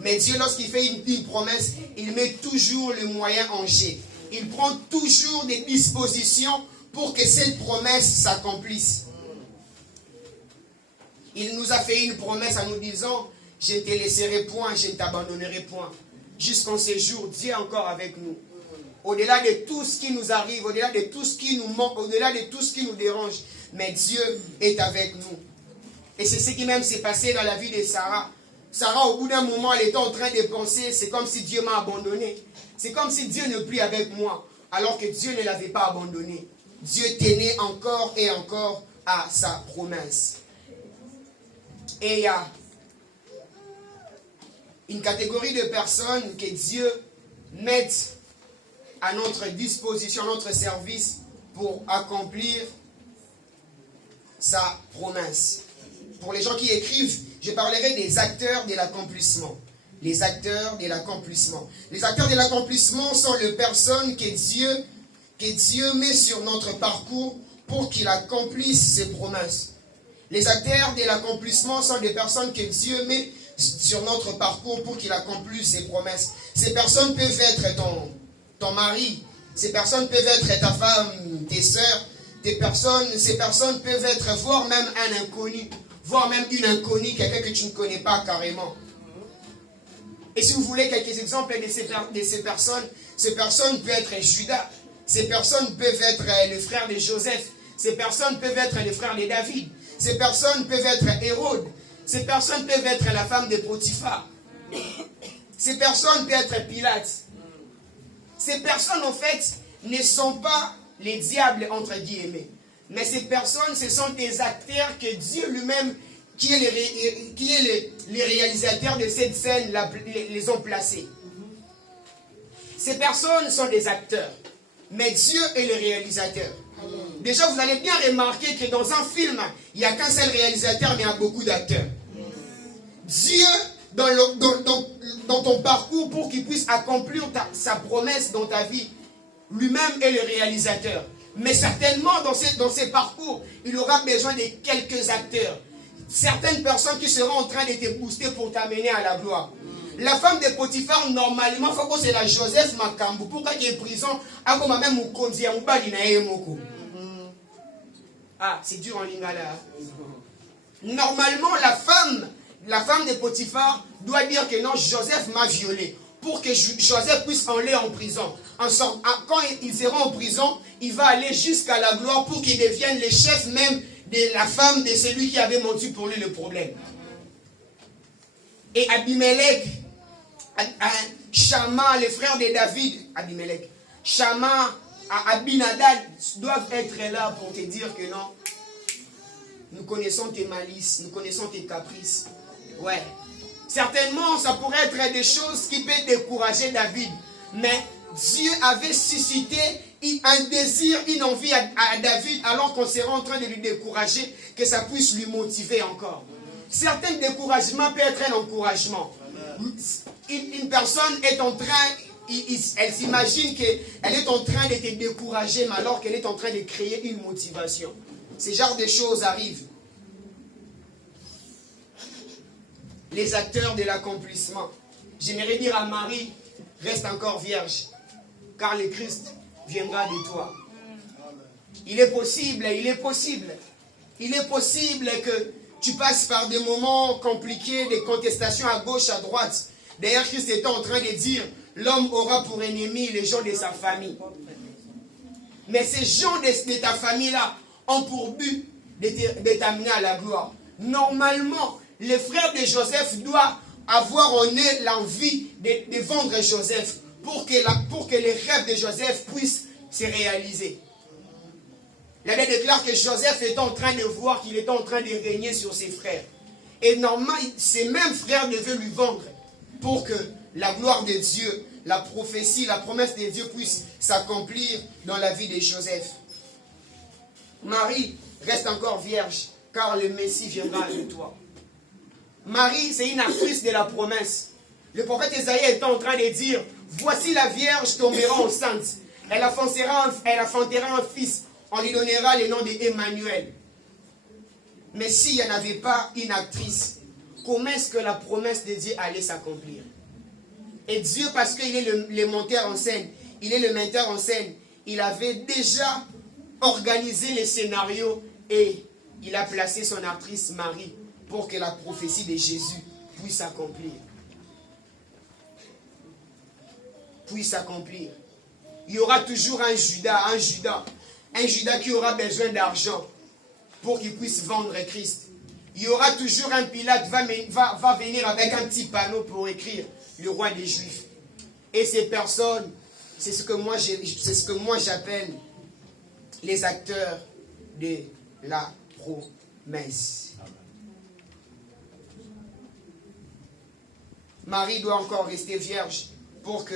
Mais Dieu, lorsqu'il fait une promesse, il met toujours le moyen en jeu. Il prend toujours des dispositions pour que cette promesse s'accomplisse. Il nous a fait une promesse en nous disant, je ne te laisserai point, je ne t'abandonnerai point. Jusqu'en ce jour, Dieu est encore avec nous. Au-delà de tout ce qui nous arrive, au-delà de tout ce qui nous manque, au-delà de tout ce qui nous dérange, mais Dieu est avec nous. Et c'est ce qui même s'est passé dans la vie de Sarah. Sarah, au bout d'un moment, elle était en train de penser, c'est comme si Dieu m'a abandonné. C'est comme si Dieu n'est plus avec moi, alors que Dieu ne l'avait pas abandonné. Dieu tenait encore et encore à sa promesse. Et il y a une catégorie de personnes que Dieu met à notre disposition, à notre service pour accomplir sa promesse. Pour les gens qui écrivent, je parlerai des acteurs de l'accomplissement. Les acteurs de l'accomplissement. Les acteurs de l'accomplissement sont les personnes que Dieu met sur notre parcours pour qu'il accomplisse ses promesses. Les acteurs de l'accomplissement sont des personnes que Dieu met sur notre parcours pour qu'il accomplisse ses promesses. Ces personnes peuvent être ton mari, ces personnes peuvent être ta femme, tes soeurs, ces personnes peuvent être, voire même un inconnu, voire même une inconnue, quelqu'un que tu ne connais pas carrément. Et si vous voulez quelques exemples de ces personnes peuvent être Judas, ces personnes peuvent être le frère de Joseph, ces personnes peuvent être les frères de David, ces personnes peuvent être Hérode, ces personnes peuvent être la femme de Potiphar, ces personnes peuvent être Pilate. Ces personnes, en fait, ne sont pas les diables, entre guillemets. Mais ces personnes, ce sont des acteurs que Dieu lui-même, qui est les réalisateurs de cette scène, les ont placés. Ces personnes sont des acteurs. Mais Dieu est le réalisateur. Déjà, vous allez bien remarquer que dans un film, il n'y a qu'un seul réalisateur, mais il y a beaucoup d'acteurs. Dieu, dans ton parcours, pour qu'il puisse accomplir sa promesse dans ta vie, lui-même est le réalisateur. Mais certainement, dans ces parcours, il aura besoin de quelques acteurs. Certaines personnes qui seront en train de te booster pour t'amener à la gloire. La femme de Potiphar, normalement, il faut que c'est la Joseph Makambu. Pourquoi il est en prison? Ah, c'est dur en lingala. Normalement, la femme de Potiphar doit dire que non, Joseph m'a violé. Pour que Joseph puisse aller en prison. Quand il sera en prison, il va aller jusqu'à la gloire pour qu'il devienne le chef même de la femme de celui qui avait menti pour lui le problème. Et Abimelech, Shama, les frères de David, Abimelech, Shama, Abinadab doivent être là pour te dire que non, nous connaissons tes malices, nous connaissons tes caprices. Ouais. Certainement, ça pourrait être des choses qui peuvent décourager David. Mais Dieu avait suscité un désir, une envie à David, alors qu'on serait en train de lui décourager, que ça puisse lui motiver encore. Certains découragements peuvent être un encouragement. Une personne est en train, elle s'imagine qu'elle est en train de te décourager, mais alors qu'elle est en train de créer une motivation. Ce genre de choses arrivent. Les acteurs de l'accomplissement. J'aimerais dire à Marie, reste encore vierge, car le Christ viendra de toi. Il est possible que tu passes par des moments compliqués, des contestations à gauche, à droite. D'ailleurs, Christ était en train de dire, l'homme aura pour ennemi les gens de sa famille. Mais ces gens de ta famille-là ont pour but de t'amener à la gloire. Normalement, les frères de Joseph doivent avoir en eux l'envie de vendre Joseph pour que les rêves de Joseph puissent se réaliser. La Bible déclare que Joseph est en train de voir qu'il est en train de régner sur ses frères. Et normalement, ces mêmes frères devaient lui vendre pour que la gloire de Dieu, la prophétie, la promesse de Dieu puisse s'accomplir dans la vie de Joseph. Marie reste encore vierge, car le Messie viendra de toi. Marie, c'est une actrice de la promesse. Le prophète Isaïe est en train de dire, voici la Vierge tombera enceinte. Elle affantera un fils. On lui donnera le nom d'Emmanuel. Mais s'il n'y en avait pas une actrice, comment est-ce que la promesse de Dieu allait s'accomplir? Et Dieu, parce qu'il est le monteur en scène, il est le metteur en scène, il avait déjà organisé les scénarios et il a placé son actrice Marie pour que la prophétie de Jésus puisse s'accomplir. Puisse s'accomplir. Il y aura toujours un Judas qui aura besoin d'argent pour qu'il puisse vendre Christ. Il y aura toujours un Pilate va venir avec un petit panneau pour écrire le roi des Juifs. Et ces personnes, c'est ce que moi j'appelle les acteurs de la promesse. Marie doit encore rester vierge pour que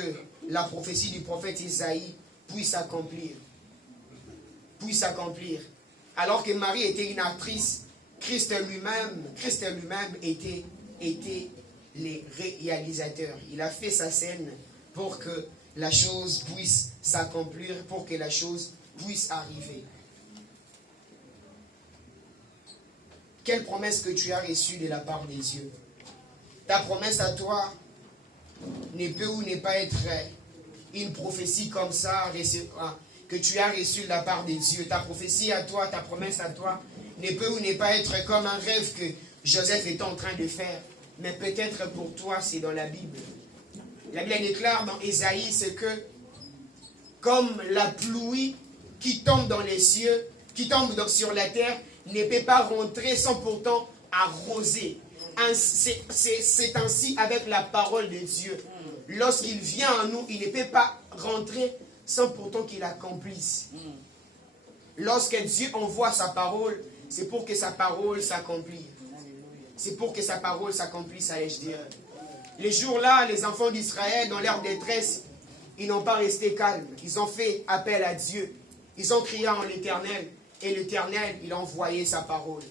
la prophétie du prophète Isaïe puisse s'accomplir. Alors que Marie était une actrice, Christ lui-même était le réalisateur. Il a fait sa scène pour que la chose puisse s'accomplir, pour que la chose puisse arriver. Quelle promesse que tu as reçue de la part des dieux? Ta promesse à toi ne peut ou ne pas être une prophétie comme ça que tu as reçue de la part des dieux. Ta prophétie à toi, ta promesse à toi ne peut ou ne pas être comme un rêve que Joseph est en train de faire. Mais peut-être pour toi, c'est dans la Bible. La Bible déclare dans Ésaïe que comme la pluie qui tombe dans les cieux, qui tombe sur la terre, ne peut pas rentrer sans pourtant arroser. C'est ainsi avec la parole de Dieu. Lorsqu'il vient à nous, il ne peut pas rentrer sans pourtant qu'il accomplisse. Lorsque Dieu envoie sa parole, c'est pour que sa parole s'accomplisse. C'est pour que sa parole s'accomplisse, allais-je dire. Les jours-là, les enfants d'Israël, dans leur détresse, ils n'ont pas resté calmes. Ils ont fait appel à Dieu. Ils ont crié en l'Éternel. Et l'Éternel, il a envoyé sa parole.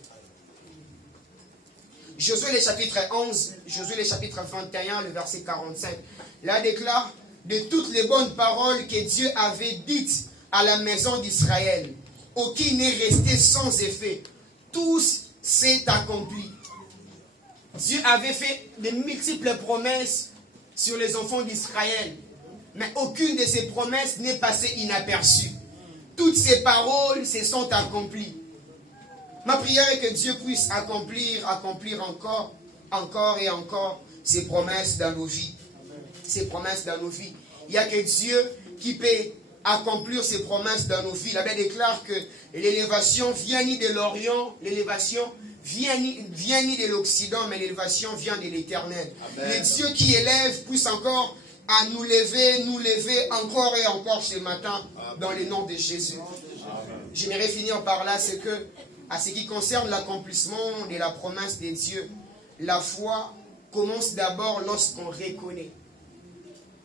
Josué, le chapitre 11, Josué, le chapitre 21, le verset 45. Là, déclare de toutes les bonnes paroles que Dieu avait dites à la maison d'Israël, aucun n'est resté sans effet. Tous s'est accompli. Dieu avait fait de multiples promesses sur les enfants d'Israël. Mais aucune de ces promesses n'est passée inaperçue. Toutes ces paroles se sont accomplies. Ma prière est que Dieu puisse accomplir encore et encore ses promesses dans nos vies. Ses promesses dans nos vies. Il n'y a que Dieu qui peut accomplir ses promesses dans nos vies. La Bible déclare que l'élévation vient ni de l'Orient, l'élévation vient ni de l'Occident, mais l'élévation vient de l'Éternel. Le Dieu qui élève puisse encore à nous lever encore et encore ce matin dans le nom de Jésus. J'aimerais finir par là, c'est que, à ce qui concerne l'accomplissement de la promesse de Dieu, la foi commence d'abord lorsqu'on reconnaît.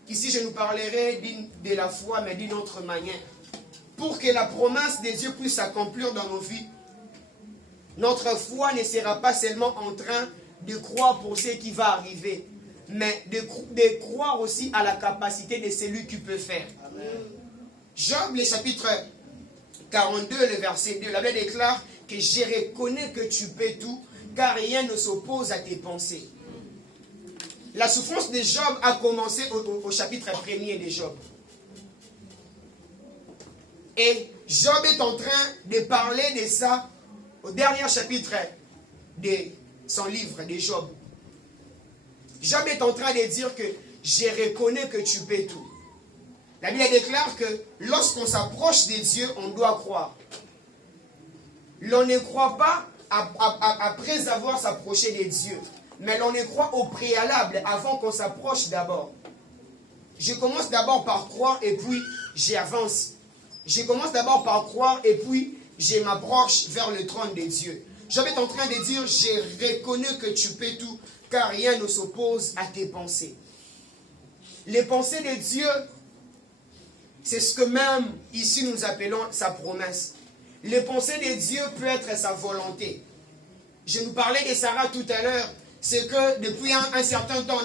Ici, je nous parlerai de la foi, mais d'une autre manière. Pour que la promesse de Dieu puisse s'accomplir dans nos vies, notre foi ne sera pas seulement en train de croire pour ce qui va arriver, mais de croire aussi à la capacité de celui qui peut faire. Job, le chapitre 42, le verset 2, la Bible déclare que je reconnais que tu peux tout, car rien ne s'oppose à tes pensées. La souffrance de Job a commencé au chapitre 1er de Job. Et Job est en train de parler de ça au dernier chapitre de son livre de Job. Job est en train de dire que je reconnais que tu peux tout. La Bible déclare que lorsqu'on s'approche de Dieu, on doit croire. L'on ne croit pas après avoir s'approché de Dieu, mais l'on ne croit au préalable avant qu'on s'approche d'abord. Je commence d'abord par croire et puis j'avance. Je commence d'abord par croire et puis je m'approche vers le trône de Dieu. Job est en train de dire, je reconnais que tu peux tout, car rien ne s'oppose à tes pensées. Les pensées de Dieu, c'est ce que même ici nous appelons sa promesse. Les pensées de Dieu peut être sa volonté. je nous parlais de Sarah tout à l'heure, c'est que depuis un certain temps,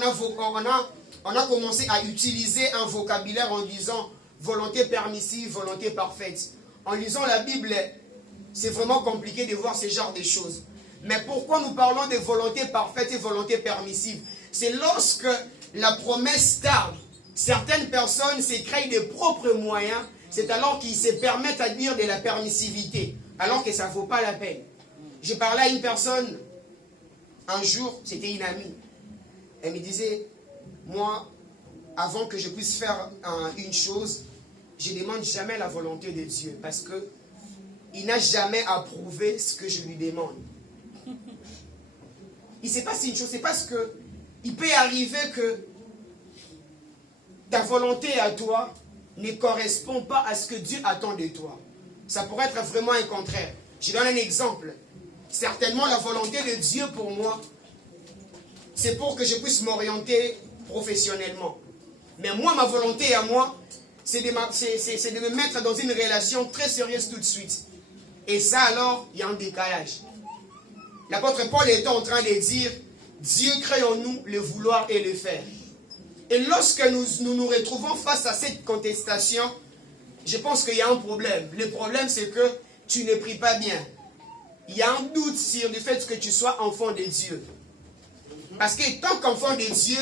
on a commencé à utiliser un vocabulaire en disant volonté permissive, volonté parfaite. En lisant la Bible, c'est vraiment compliqué de voir ce genre de choses. Mais pourquoi nous parlons de volonté parfaite et volonté permissive? C'est lorsque la promesse tarde, certaines personnes se créent des propres moyens, c'est alors qu'ils se permettent à dire de la permissivité, alors que ça ne vaut pas la peine. Je parlais à une personne, un jour, c'était une amie, elle me disait, moi, avant que je puisse faire une chose, je ne demande jamais la volonté de Dieu, parce que il n'a jamais approuvé ce que je lui demande. Il ne se passe une chose, c'est parce que il peut arriver que ta volonté à toi ne correspond pas à ce que Dieu attend de toi. Ça pourrait être vraiment un contraire. Je donne un exemple. Certainement, la volonté de Dieu pour moi, c'est pour que je puisse m'orienter professionnellement. Mais moi, ma volonté à moi, c'est de me mettre dans une relation très sérieuse tout de suite. Et ça, alors, il y a un décalage. L'apôtre Paul est en train de dire, Dieu crée en nous le vouloir et le faire. Et lorsque nous retrouvons face à cette contestation, je pense qu'il y a un problème. Le problème, c'est que tu ne pries pas bien. Il y a un doute sur le fait que tu sois enfant de Dieu. Parce que tant qu'enfant de Dieu,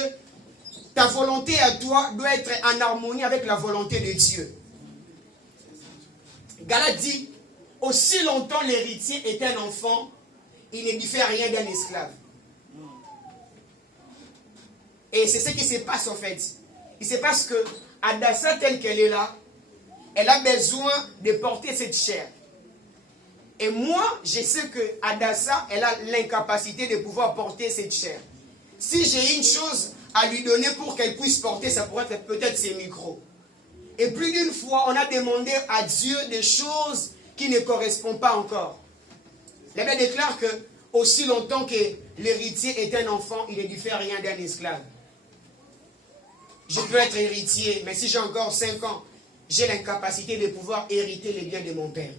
ta volonté à toi doit être en harmonie avec la volonté de Dieu. Galate dit, aussi longtemps l'héritier est un enfant, il ne diffère rien d'un esclave. Et c'est ce qui se passe en fait. Il se passe que Adassa, telle qu'elle est là, elle a besoin de porter cette chair. Et moi, je sais que Adassa, elle a l'incapacité de pouvoir porter cette chair. Si j'ai une chose à lui donner pour qu'elle puisse porter, ça pourrait être peut-être ses micros. Et plus d'une fois, on a demandé à Dieu des choses qui ne correspondent pas encore. La Bible déclare que aussi longtemps que l'héritier est un enfant, il ne diffère rien d'un esclave. Je peux être héritier, mais si j'ai encore 5 ans, j'ai l'incapacité de pouvoir hériter les biens de mon père.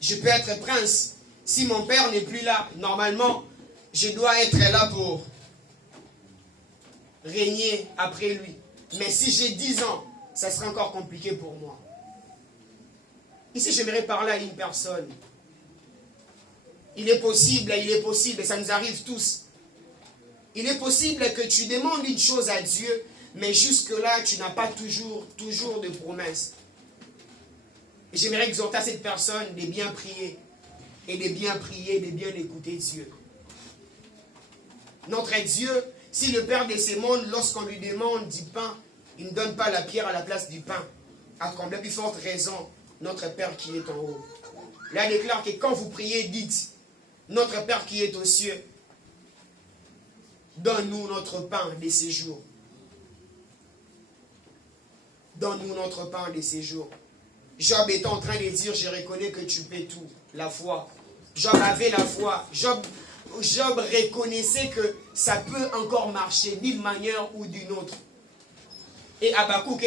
Je peux être prince. Si mon père n'est plus là, normalement, je dois être là pour régner après lui. Mais si j'ai 10 ans, ça sera encore compliqué pour moi. Ici, j'aimerais parler à une personne. Il est possible, et ça nous arrive tous. Il est possible que tu demandes une chose à Dieu, mais jusque-là, tu n'as pas toujours de promesses. Et j'aimerais exhorter à cette personne de bien prier, et de bien prier, de bien écouter Dieu. Notre Dieu, si le Père de ces mondes, lorsqu'on lui demande du pain, il ne donne pas la pierre à la place du pain. À combien plus forte raison, notre Père qui est en haut. Là, il déclare que quand vous priez, dites, notre Père qui est aux cieux, donne-nous notre pain de ces jours. Donne-nous notre pain de ces jours. Job est en train de dire, je reconnais que tu peux tout. La foi. Job avait la foi. Job reconnaissait que ça peut encore marcher d'une manière ou d'une autre. Et Habakkuk,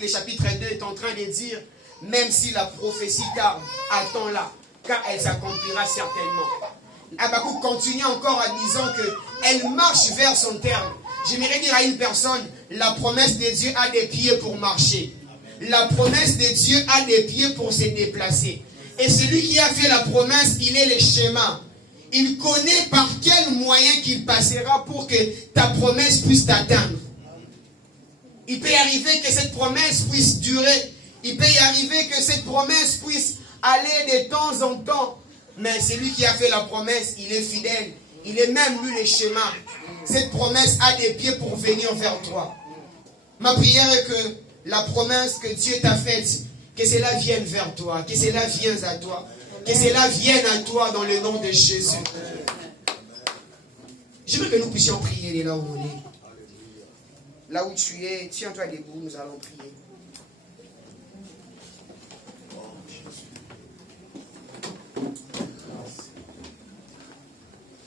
le chapitre 2, est en train de dire, même si la prophétie tarde, attends-la, car elle s'accomplira certainement. Habakkuk continue encore en disant qu'elle marche vers son terme. J'aimerais dire à une personne, la promesse de Dieu a des pieds pour marcher. La promesse de Dieu a des pieds pour se déplacer. Et celui qui a fait la promesse, il est le schéma. Il connaît par quel moyen qu'il passera pour que ta promesse puisse t'atteindre. Il peut arriver que cette promesse puisse durer. Il peut y arriver que cette promesse puisse aller de temps en temps. Mais celui qui a fait la promesse, il est fidèle. Il est même lu les schémas. Cette promesse a des pieds pour venir vers toi. Ma prière est que la promesse que Dieu t'a faite, que cela vienne vers toi, que cela vienne à toi, que cela vienne à toi dans le nom de Jésus. Je veux que nous puissions prier là où on est. Là où tu es, tiens-toi debout, nous allons prier.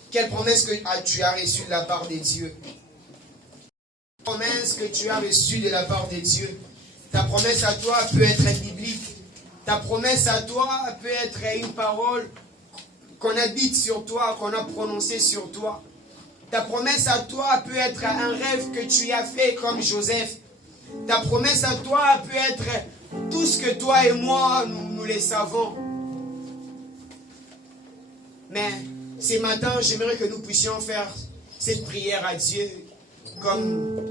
Quelle promesse que tu as reçue de la part de Dieu? Promesse que tu as reçue de la part de Dieu. Ta promesse à toi peut être biblique. Ta promesse à toi peut être une parole qu'on a dites sur toi, qu'on a prononcées sur toi. Ta promesse à toi peut être un rêve que tu as fait comme Joseph. Ta promesse à toi peut être tout ce que toi et moi, nous les savons. Mais ce matin, j'aimerais que nous puissions faire cette prière à Dieu comme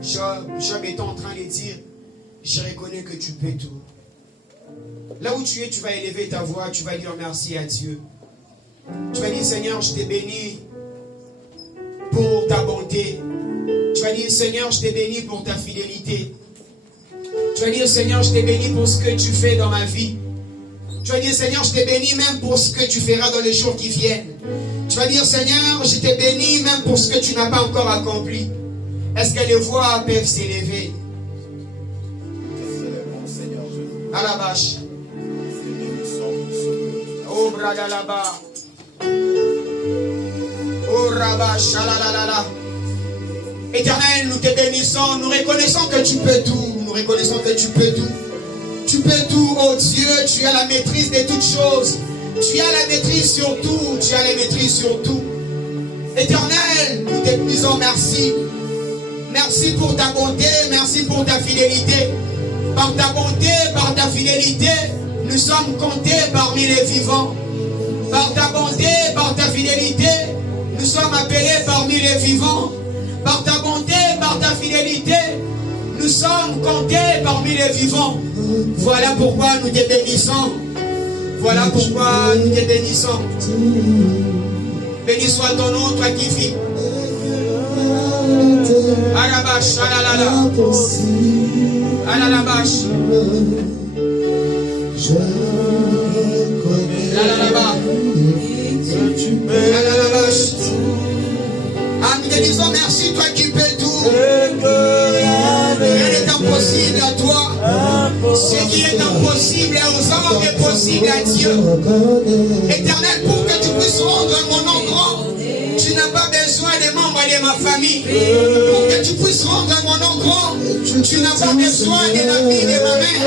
Job est en train de dire, je reconnais que tu peux tout. Là où tu es, tu vas élever ta voix, tu vas dire merci à Dieu. Tu vas dire, Seigneur, je t'ai béni pour ta bonté. Tu vas dire, Seigneur, je t'ai béni pour ta fidélité. Tu vas dire, Seigneur, je t'ai béni pour ce que tu fais dans ma vie. Tu vas dire, Seigneur, je t'ai béni même pour ce que tu feras dans les jours qui viennent. Tu vas dire, Seigneur, je t'ai béni même pour ce que tu n'as pas encore accompli. Est-ce que les voix peuvent s'élever? À la bâche. Oh, brada là-bas. Oh, rabache, la. Éternel, nous te bénissons, nous reconnaissons que tu peux tout. Nous reconnaissons que tu peux tout. Tu peux tout, oh Dieu, tu as la maîtrise de toutes choses. Tu as la maîtrise sur tout, tu as la maîtrise sur tout. Éternel, nous te disons merci. Merci pour ta bonté, merci pour ta fidélité. Par ta bonté, par ta fidélité, nous sommes comptés parmi les vivants. Par ta bonté, par ta fidélité, nous sommes appelés parmi les vivants. Par ta bonté, par ta fidélité, nous sommes comptés parmi les vivants. Voilà pourquoi nous te bénissons. Voilà pourquoi nous te bénissons. Béni soit ton nom, toi qui vis. Arabash, alalala. Alalabash. Lalalaba. Alalabash. Ah, nous te disons merci, toi qui peux tout. Rien n'est impossible à toi. Ce qui est impossible aux hommes est possible à Dieu. Éternel, pour que tu puisses rendre mon nom grand, tu n'as pas besoin des membres de ma famille. Pour que tu puisses rendre mon nom grand, tu n'as pas besoin de la vie de ma mère.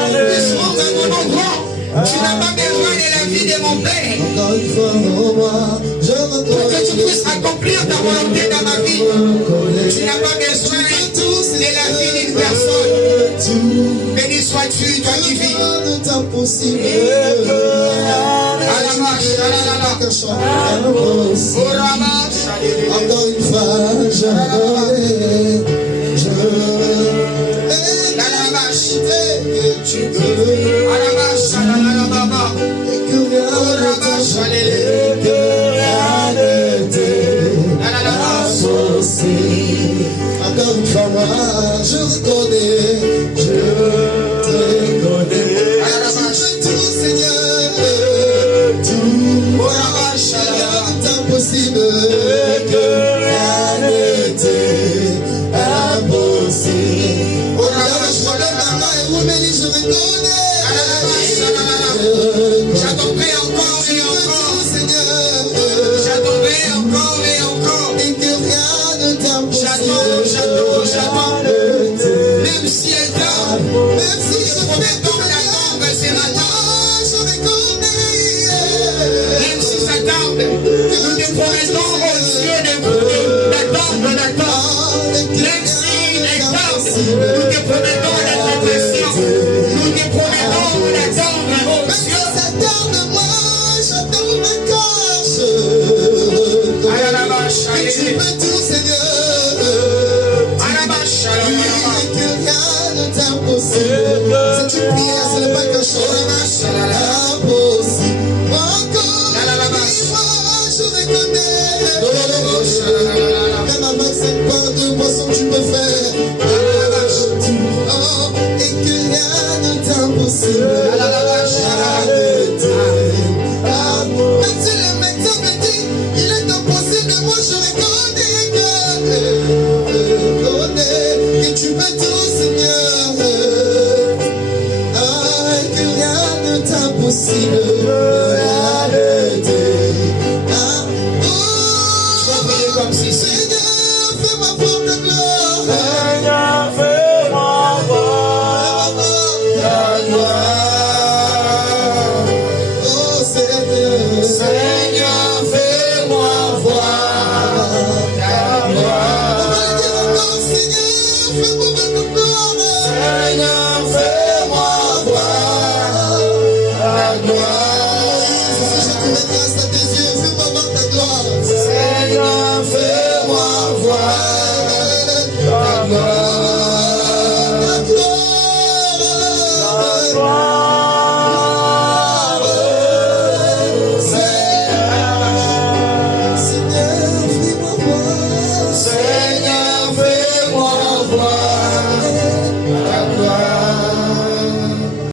Pour que tu puisses rendre mon nom grand, tu n'as pas besoin de la vie de mon père. Pour que tu puisses accomplir ta volonté dans ma vie, tu n'as pas besoin de la vie d'une personne. Béni sois-tu, toi qui vis. Encore une fois, je reconnais, que tu peux, et que rien ne t'est impossible. Encore une fois, moi, je reconnais, je te connais. Tu peux tout, Seigneur, tout, rien n'est impossible. Que rien ne t'est impossible. Je reconnais. J'attendrai encore et encore, Seigneur. J'attendrai encore et encore. Et que rien ne t'impossible. J'attends. Même si elle tarde, même si je fais comme l'attendre ce matin, je reconnais. Même si ça tarde, nous te promettons au Dieu d'attendre. Même si elle tarde, nous te promettons d'être patient. Nous te promettons d'attendre au Dieu. Et tu peux tout, Seigneur. Que rien ne t'impossible. C'est une prière, ce n'est pas qu'un chant. Impossible. Encore moi, je reconnais. Même avec 5 pains de poisson, tu peux faire. Oh, et que rien ne t'impossible. Même si le médecin me dit, il est impossible, moi je reconnais que tu peux tout, Seigneur. Ah, que rien ne t'impossible. Comme si Seigneur, fais-moi voir ta gloire. Seigneur, fais-moi voir ta gloire. Oh Seigneur. fais